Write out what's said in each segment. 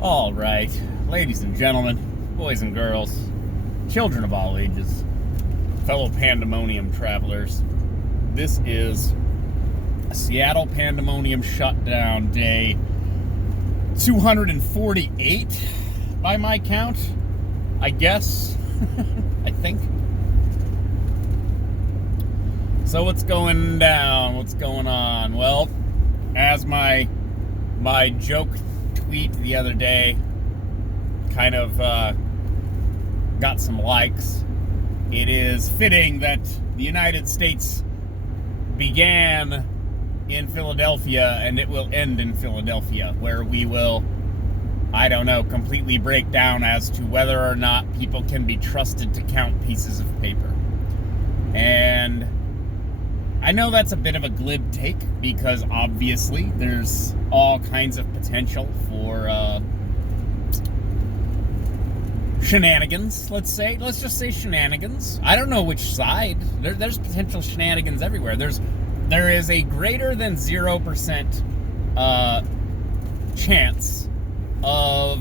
All right, ladies and gentlemen, boys and girls, children of all ages, fellow Pandemonium travelers, this is Seattle Pandemonium Shutdown Day 248 by my count, I guess. I think. So what's going down? What's going on? Well, as my joke tweet the other day kind of got some likes, it is fitting that the United States began in Philadelphia and it will end in Philadelphia, where we will, I don't know, completely break down as to whether or not people can be trusted to count pieces of paper. And I know that's a bit of a glib take, because obviously there's all kinds of potential for shenanigans, let's just say shenanigans. I don't know which side. There's potential shenanigans everywhere. There is a greater than 0% chance of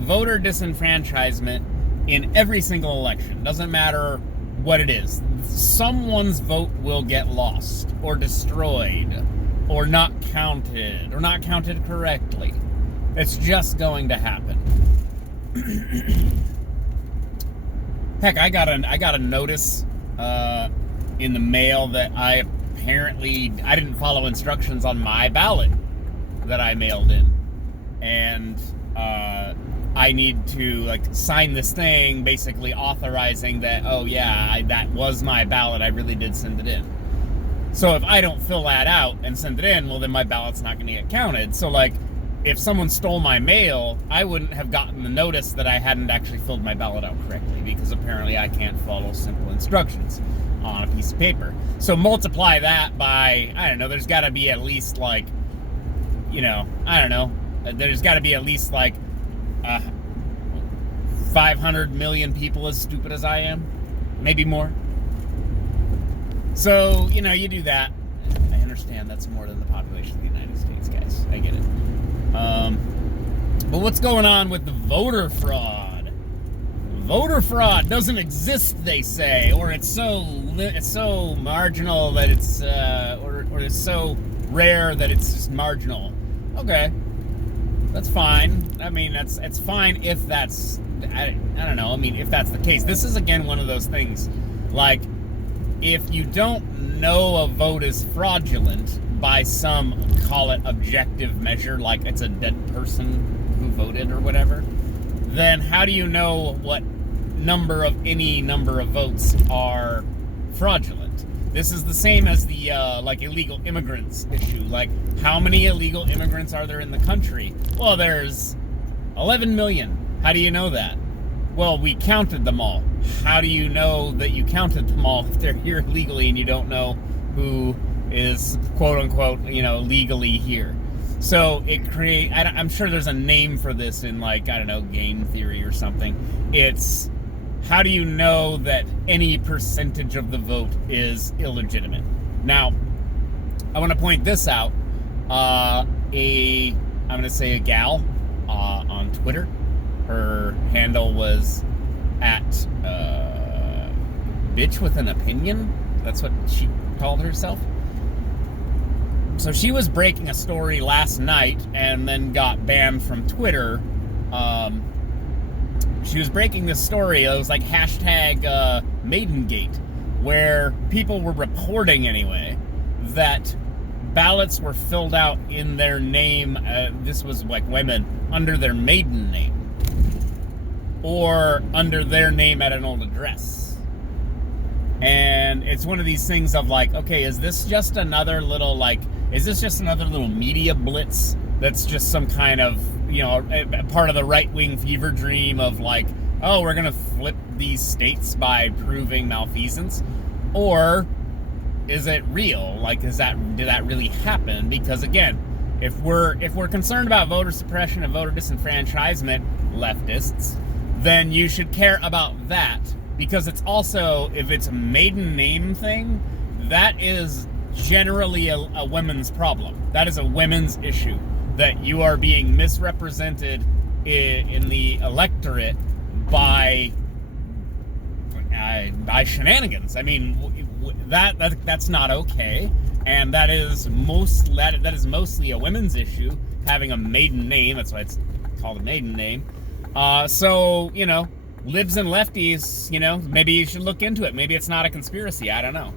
voter disenfranchisement in every single election. Doesn't matter what it is. Someone's vote will get lost or destroyed or not counted correctly. It's just going to happen. Heck, I got a notice in the mail that I didn't follow instructions on my ballot that I mailed in, and I need to sign this thing basically authorizing that, oh yeah, that was my ballot, I really did send it in. So if I don't fill that out and send it in, well then my ballot's not going to get counted. So if someone stole my mail, I wouldn't have gotten the notice that I hadn't actually filled my ballot out correctly, because apparently I can't follow simple instructions on a piece of paper. So multiply that by, I don't know, there's got to be at least there's got to be at least 500 million people as stupid as I am, maybe more. So, you do that. I understand that's more than the population of the United States, guys. I get it. But what's going on with the voter fraud? Voter fraud doesn't exist, they say, or it's so marginal that it's or it's so rare that it's just marginal. Okay, that's fine. I mean, it's fine if that's, I don't know. I mean, if that's the case. This is again one of those things, if you don't know a vote is fraudulent by some, call it, objective measure, like it's a dead person who voted or whatever, then how do you know what any number of votes are fraudulent? This is the same as the illegal immigrants issue. How many illegal immigrants are there in the country? Well, there's 11 million. How do you know that? Well, we counted them all. How do you know that you counted them all if they're here legally and you don't know who is quote unquote, legally here? So I'm sure there's a name for this in game theory or something. It's, how do you know that any percentage of the vote is illegitimate? Now, I want to point this out. I'm going to say a gal on Twitter. Her handle was at bitch with an opinion. That's what she called herself. So she was breaking a story last night and then got banned from Twitter. She was breaking this story. It was hashtag Maidengate, where people were reporting anyway that ballots were filled out in their name. This was women under their maiden name, or under their name at an old address. And it's one of these things of okay, is this just another little media blitz that's just some kind of, part of the right-wing fever dream of oh, we're gonna flip these states by proving malfeasance? Or is it real? Did that really happen? Because again, if we're concerned about voter suppression and voter disenfranchisement, leftists, then you should care about that, because it's also, if it's a maiden name thing, that is generally a women's problem. That is a women's issue, that you are being misrepresented in the electorate by shenanigans. I mean, that's not okay, and that is mostly a women's issue, having a maiden name. That's why it's called a maiden name. So, libs and lefties, maybe you should look into it. Maybe it's not a conspiracy. I don't know.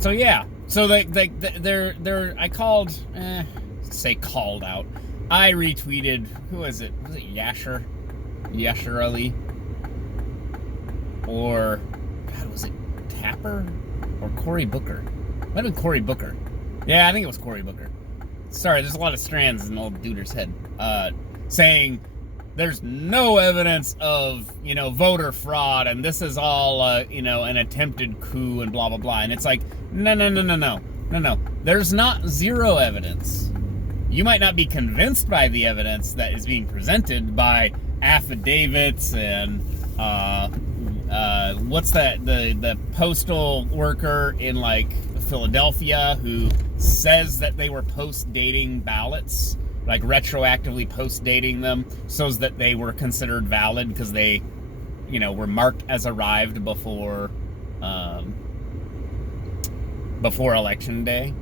So yeah. So they're I called out. I retweeted, who is it? Was it Yasher Ali? Or, God, was it Tapper? Or Cory Booker? Might have been Cory Booker. Yeah, I think it was Cory Booker. Sorry, there's a lot of strands in old Duder's head. Saying there's no evidence of, voter fraud, and this is all, an attempted coup and blah, blah, blah. And it's like, no. There's not zero evidence. You might not be convinced by the evidence that is being presented by affidavits and, what's that? The postal worker in, Philadelphia who says that they were post-dating ballots, retroactively post-dating them so that they were considered valid because they, were marked as arrived before Election Day.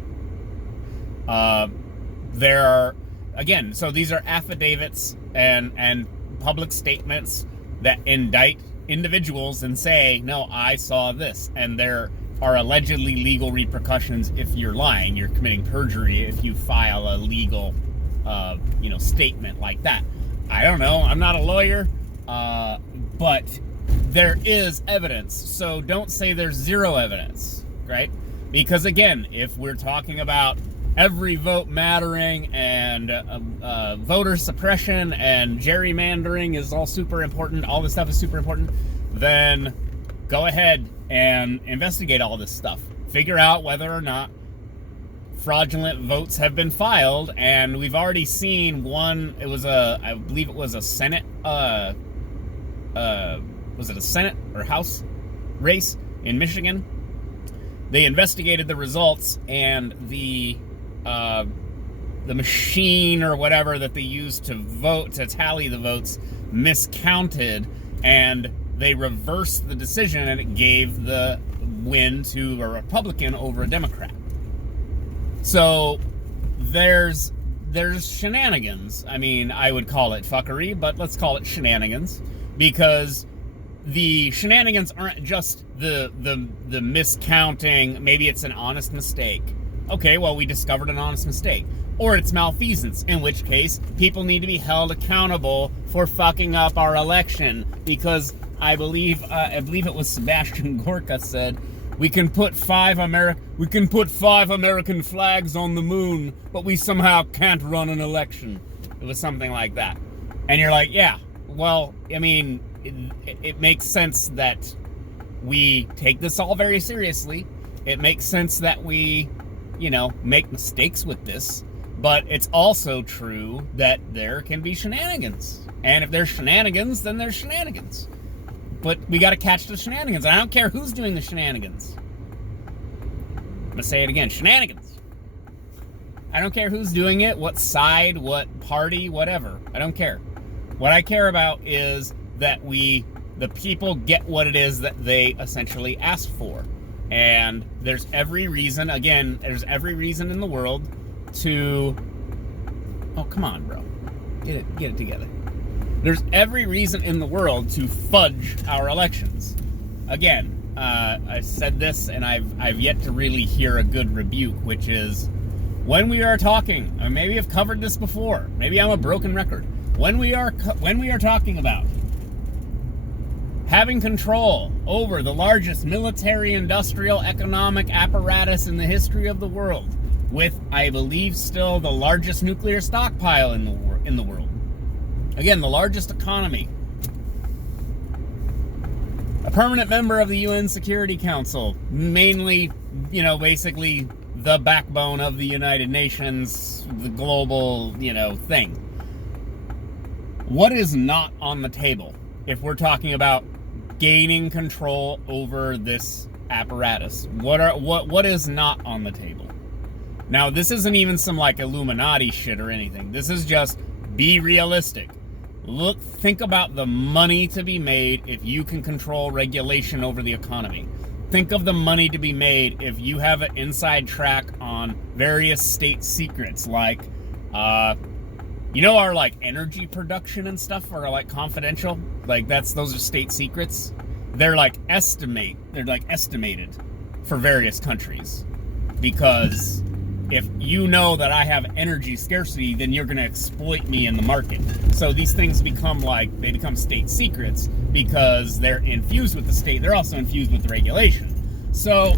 There are, again, so these are affidavits and public statements that indict individuals and say, no, I saw this. And there are allegedly legal repercussions if you're lying. You're committing perjury if you file a legal, statement like that. I don't know. I'm not a lawyer, but there is evidence. So don't say there's zero evidence, right? Because again, if we're talking about every vote mattering and voter suppression and gerrymandering is all super important, all this stuff is super important, then go ahead and investigate all this stuff. Figure out whether or not fraudulent votes have been filed, and we've already seen one. I believe it was a Senate, was it a Senate or House race in Michigan? They investigated the results, and the machine or whatever that they used to tally the votes miscounted, and they reversed the decision, and it gave the win to a Republican over a Democrat. So there's shenanigans. I mean, I would call it fuckery, but let's call it shenanigans, because the shenanigans aren't just the miscounting. Maybe it's an honest mistake. Okay, well, we discovered an honest mistake. Or it's malfeasance, in which case people need to be held accountable for fucking up our election, because I believe it was Sebastian Gorka said, we can put five American flags on the moon, but we somehow can't run an election. It was something like that. And you're like, yeah, well, I mean, it makes sense that we take this all very seriously. It makes sense that we, make mistakes with this. But it's also true that there can be shenanigans. And if there's shenanigans, then there's shenanigans. But we got to catch the shenanigans. I don't care who's doing the shenanigans. I'm going to say it again. Shenanigans. I don't care who's doing it, what side, what party, whatever. I don't care. What I care about is that the people get what it is that they essentially asked for. And there's every reason in the world to... Oh, come on, bro. Get it together. There's every reason in the world to fudge our elections. Again, I said this, and I've yet to really hear a good rebuke, which is when we are talking, and maybe I've covered this before, maybe I'm a broken record, when we are talking about having control over the largest military, industrial, economic apparatus in the history of the world, with, I believe, still the largest nuclear stockpile in the world. Again, the largest economy. A permanent member of the UN Security Council, mainly, basically the backbone of the United Nations, the global, thing. What is not on the table if we're talking about gaining control over this apparatus? What is not on the table? Now, this isn't even some like Illuminati shit or anything. This is just be realistic. Think about the money to be made if you can control regulation over the economy. Think of the money to be made if you have an inside track on various state secrets, like, our like energy production and stuff are like confidential. Like those are state secrets. They're like estimated for various countries, because if you know that I have energy scarcity, then you're going to exploit me in the market. So these things become state secrets because they're infused with the state. They're also infused with the regulation. So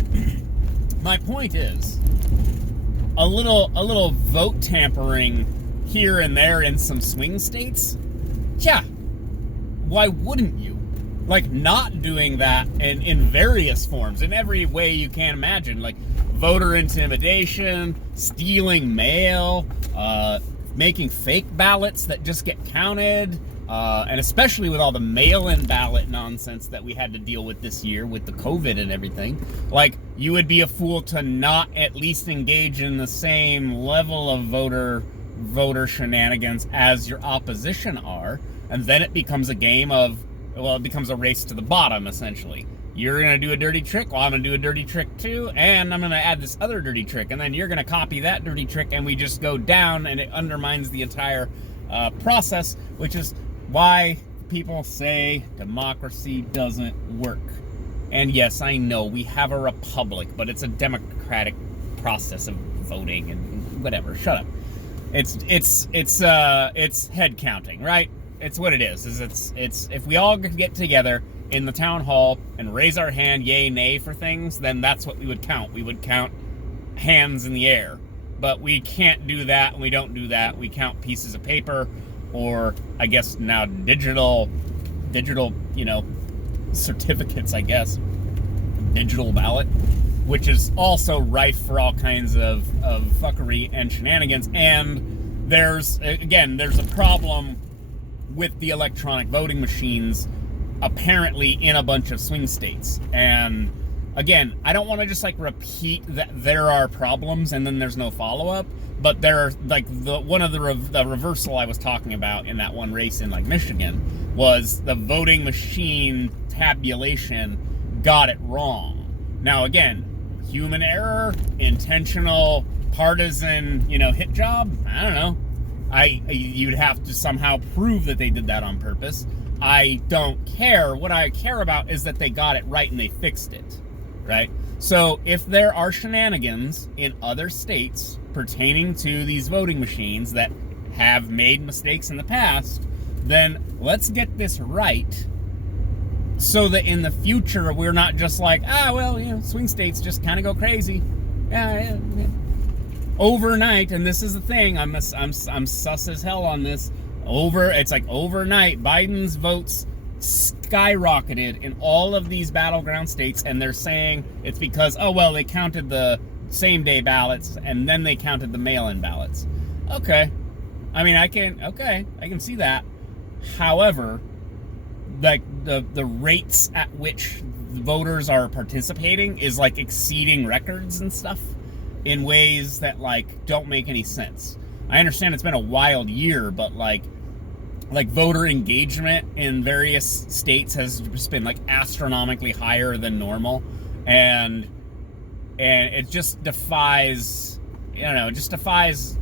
my point is, a little vote tampering here and there in some swing states, yeah, why wouldn't you? Like, not doing that in various forms, in every way you can imagine, like voter intimidation, stealing mail, making fake ballots that just get counted, and especially with all the mail-in ballot nonsense that we had to deal with this year with the COVID and everything. Like, you would be a fool to not at least engage in the same level of voter shenanigans as your opposition are, and then it becomes a game of, well, it becomes a race to the bottom, essentially. You're going to do a dirty trick, well, I'm going to do a dirty trick too, and I'm going to add this other dirty trick, and then you're going to copy that dirty trick, and we just go down, and it undermines the entire process, which is why people say democracy doesn't work. And yes, I know we have a republic, but it's a democratic process of voting and whatever. Shut up. It's head counting, right? It's what it is. It's if we all get together in the town hall and raise our hand, yay, nay for things, then that's what we would count. We would count hands in the air. But we can't do that, and we don't do that. We count pieces of paper, or I guess now digital, certificates, I guess. Digital ballot, which is also rife for all kinds of fuckery and shenanigans. And there's a problem with the electronic voting machines apparently in a bunch of swing states. And again, I don't want to just like repeat that there are problems and then there's no follow-up, but there are like the reversal I was talking about in that one race in like Michigan was the voting machine tabulation got it wrong. Now again, human error, intentional partisan, hit job, I don't know. You'd have to somehow prove that they did that on purpose. I don't care. What I care about is that they got it right and they fixed it, right? So if there are shenanigans in other states pertaining to these voting machines that have made mistakes in the past, then let's get this right so that in the future we're not just like, swing states just kind of go crazy. Yeah. Overnight, and this is the thing, I'm sus as hell on this. It's like overnight, Biden's votes skyrocketed in all of these battleground states, and they're saying it's because, they counted the same day ballots and then they counted the mail-in ballots. Okay. I mean, I can see that. However, like the rates at which voters are participating is like exceeding records and stuff in ways that like don't make any sense. I understand it's been a wild year, but like voter engagement in various states has just been like astronomically higher than normal, and it just defies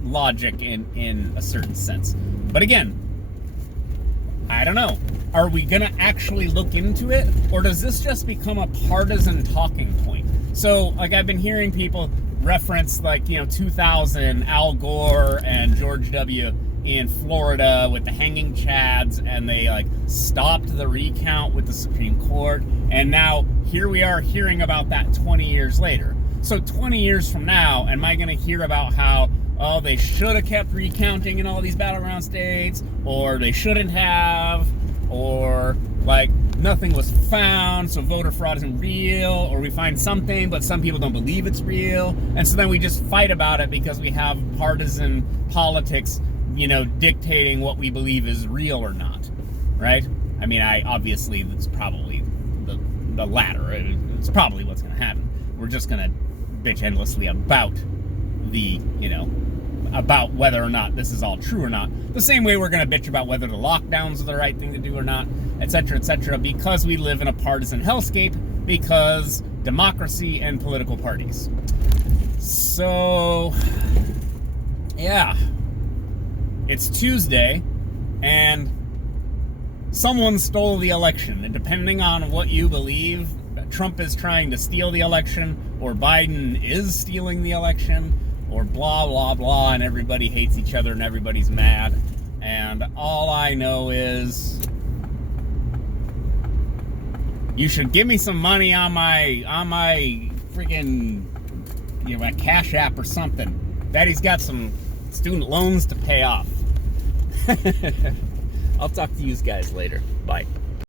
logic in a certain sense. But again, I don't know. Are we gonna actually look into it, or does this just become a partisan talking point? So like I've been hearing people reference 2000 Al Gore and George W. in Florida with the hanging chads, and they like stopped the recount with the Supreme Court, and now here we are hearing about that 20 years later. So 20 years from now, am I going to hear about how they should have kept recounting in all these battleground states, or they shouldn't have, or like nothing was found, so voter fraud isn't real, or we find something but some people don't believe it's real, and so then we just fight about it because we have partisan politics dictating what we believe is real or not, right? I mean, obviously that's probably the latter. It's probably what's going to happen. We're just going to bitch endlessly about the, about whether or not this is all true or not. The same way we're going to bitch about whether the lockdowns are the right thing to do or not, etc., because we live in a partisan hellscape, because democracy and political parties. So, yeah. It's Tuesday, and someone stole the election. And depending on what you believe, Trump is trying to steal the election, or Biden is stealing the election, or blah, blah, blah, and everybody hates each other and everybody's mad. And all I know is you should give me some money on my freaking, my Cash App or something. Daddy's got some student loans to pay off. I'll talk to you guys later. Bye.